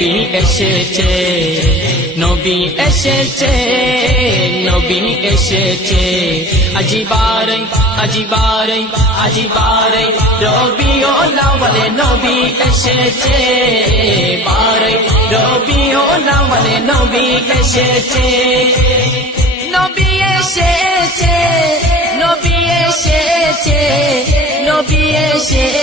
নবী এসেছে নবী এসেছে নবী এসেছে। আজিবারে আজিবারে আজিবারে রবিও লাওয়ালে নবী এসেছে। বারে রবিও লাওয়ালে নবী এসেছে। নবী এসেছে নবী এসেছে নবী এসেছে।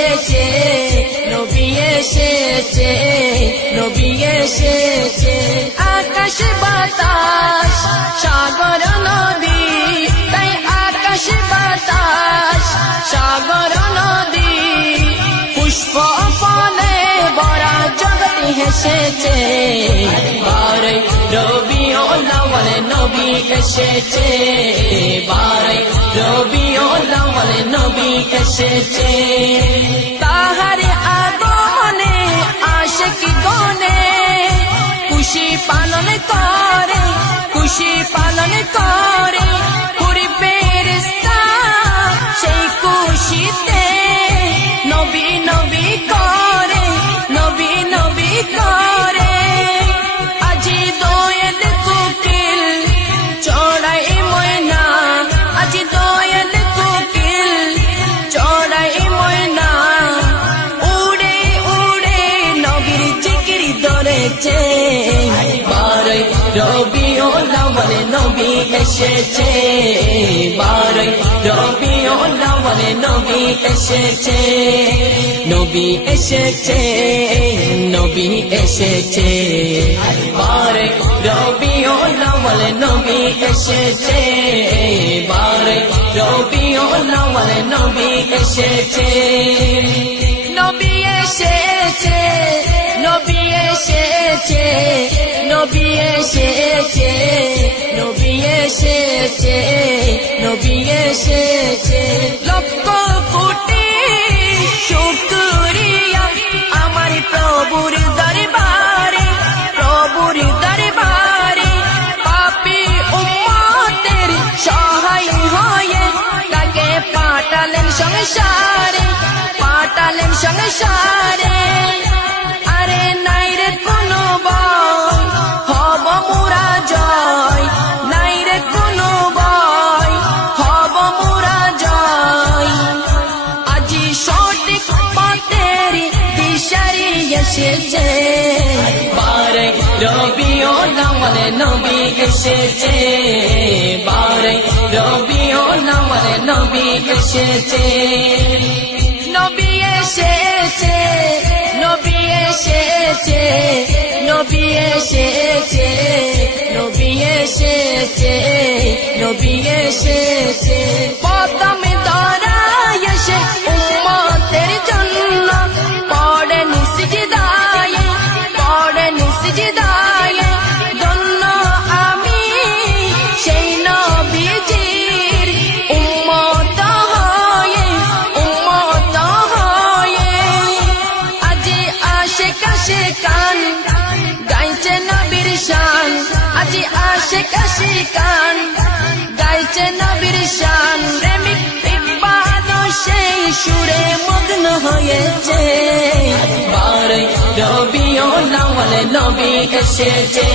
জগতি বারই বারে রবি ও লাওয়াল নবী এসেছে। বারই রবি ও লাওয়াল নবী এসেছে। বারে রবি ও লাওয়ালে নবী এসেছে বারে রবি ও লাওয়ালে নবী এসেছে নবী এসেছে নবী এসেছে। বারে রবি ও লাওয়ালে নবী এসেছে বারে রবি ও নবী এসেছে। নবী এসেছে সংসারে পাঠালেন সংসারে আরে নাই রে কোনো বয়, হব মুরা জয়। নাই রে কোনো বয়, হব মুরা জয়। আজি সঠিক পথের দিশারি এসেছে। বারে রবি ও নবী এসেছে বারে রবি ও নবী এসেছে নবী এসেছে নবী এসেছে নবী এসেছে নবী এসেছে নবী এসেছে পদমে আশে কাশে কান গাইছে নবীর শান। প্রেমিক সেই সুরে মগ্ন হয়েছে। বারে রবি ও লাওয়াল নবী এসেছে।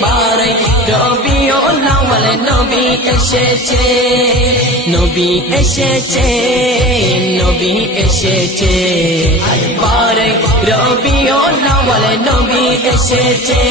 বারে রবি ও লাওয়াল নবী এসেছে। নবী এসেছে নবী এসেছে। বারে রবি ও লাওয়াল নবী এসেছে।